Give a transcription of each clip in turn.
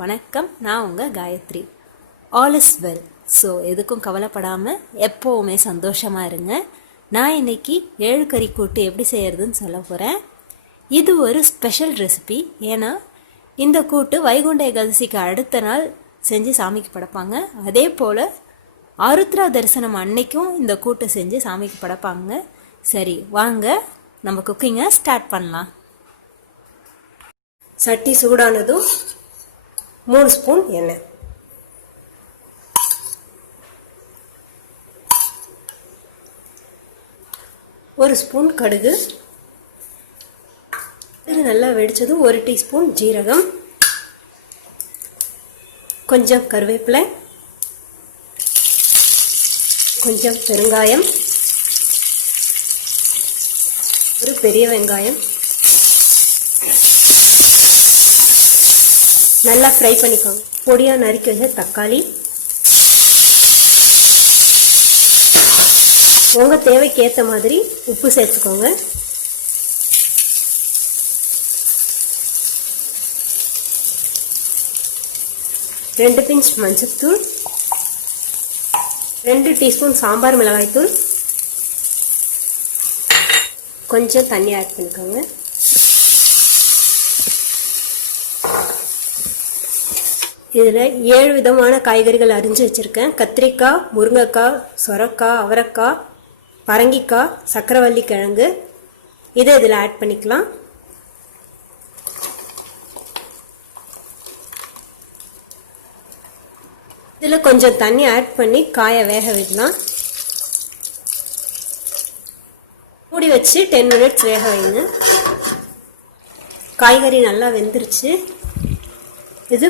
வணக்கம். நான் உங்கள் Gayathri. All is well. So எதுக்கும் கவலைப்படாமல் எப்போவுமே சந்தோஷமாக இருங்க. நான் இன்னைக்கு 7 கறி கூட்டு எப்படி செய்கிறதுன்னு சொல்ல போகிறேன். இது ஒரு ஸ்பெஷல் ரெசிபி. ஏன்னா இந்த கூட்டு வைகுண்ட ஏகாதசிக்கு அடுத்த நாள் செஞ்சு சாமிக்கு படைப்பாங்க. அதே போல் ஆருத்ரா தரிசனம் அன்னைக்கும் இந்த கூட்டு செஞ்சு சாமிக்கு படைப்பாங்க. சரி வாங்க நம்ம குக்கிங்கை ஸ்டார்ட் பண்ணலாம். சட்டி சூடானதும் 3 ஸ்பூன் எண்ணெய், ஒரு ஸ்பூன் கடுகு, இது நல்லா வெடிச்சதும் 1 டீஸ்பூன் ஜீரகம், கொஞ்சம் கருவேப்பிலை, கொஞ்சம் பெருங்காயம், ஒரு பெரிய வெங்காயம் நல்லா ஃப்ரை பண்ணிக்கோங்க. பொடியாக நறுக்கி வச்ச தக்காளி, உங்கள் தேவைக்கு ஏற்ற மாதிரி உப்பு சேர்த்துக்கோங்க. ரெண்டு பிஞ்ச் மஞ்சள்தூள், 2 டீஸ்பூன் சாம்பார் மிளகாய்த்தூள், கொஞ்சம் தண்ணி ஆட் பண்ணிக்கோங்க. இதில் 7 விதமான காய்கறிகள் அரிஞ்சு வச்சுருக்கேன். கத்திரிக்காய், முருங்கைக்காய், சொரக்காய், அவரைக்காய், பரங்கிக்காய், சக்கரவள்ளி கிழங்கு. இதை இதில் ஆட் பண்ணிக்கலாம். இதில் கொஞ்சம் தண்ணி ஆட் பண்ணி காயை வேக விடலாம். மூடி வச்சு 10 மினிட்ஸ் வேக வைங்க. காய்கறி நல்லா வெந்துருச்சு. இது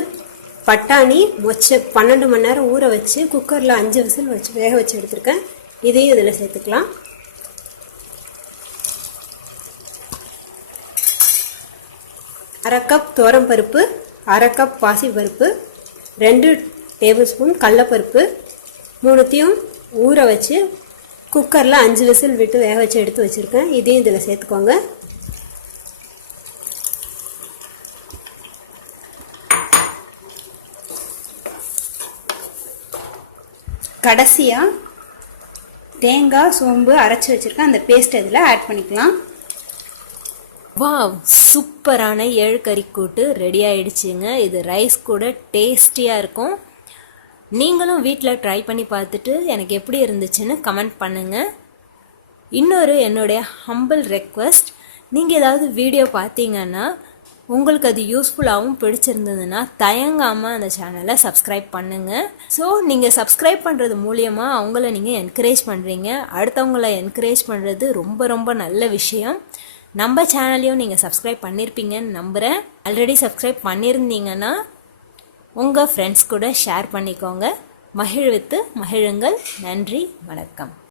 பட்டாணி 12 மணி நேரம் ஊற வச்சு குக்கரில் 5 விசில் வச்சு வேக வச்சு எடுத்துருக்கேன். இதையும் இதில் சேர்த்துக்கலாம். அரை கப் துவரம்பருப்பு, அரை கப் பாசிப்பருப்பு, 2 டேபிள் ஸ்பூன் கடலைப்பருப்பு, 3த்தையும் ஊற வச்சு குக்கரில் 5 விசில் விட்டு வேக வச்சு எடுத்து வச்சுருக்கேன். இதையும் இதில் சேர்த்துக்கோங்க. கடைசியாக தேங்காய் சோம்பு அரைச்சி வச்சுருக்கேன். அந்த பேஸ்ட் இதில் ஆட் பண்ணிக்கலாம். வாவ், சூப்பரான 7 கறி கூட்டு ரெடி ஆயிடுச்சுங்க. இது ரைஸ் கூட டேஸ்டியாக இருக்கும். நீங்களும் வீட்டில் ட்ரை பண்ணி பார்த்துட்டு எனக்கு எப்படி இருந்துச்சுன்னு கமெண்ட் பண்ணுங்கள். இன்னொரு என்னுடைய ஹம்பிள் ரெக்வெஸ்ட், நீங்கள் ஏதாவது வீடியோ பார்த்தீங்கன்னா உங்களுக்கு அது யூஸ்ஃபுல்லாகவும் பிடிச்சிருந்ததுன்னா தயங்காமல் அந்த சேனலை சப்ஸ்கிரைப் பண்ணுங்கள். ஸோ நீங்கள் சப்ஸ்கிரைப் பண்ணுறது மூலியமாக அவங்கள நீங்கள் என்கரேஜ் பண்ணுறீங்க. அடுத்தவங்கள என்கரேஜ் பண்ணுறது ரொம்ப ரொம்ப நல்ல விஷயம். நம்ம சேனலையும் நீங்கள் சப்ஸ்கிரைப் பண்ணியிருப்பீங்கன்னு நம்புகிறேன். ஆல்ரெடி சப்ஸ்கிரைப் பண்ணியிருந்தீங்கன்னா உங்கள் ஃப்ரெண்ட்ஸ் கூட ஷேர் பண்ணிக்கோங்க. மகிழ்வித்து மகிழுங்கள். நன்றி, வணக்கம்.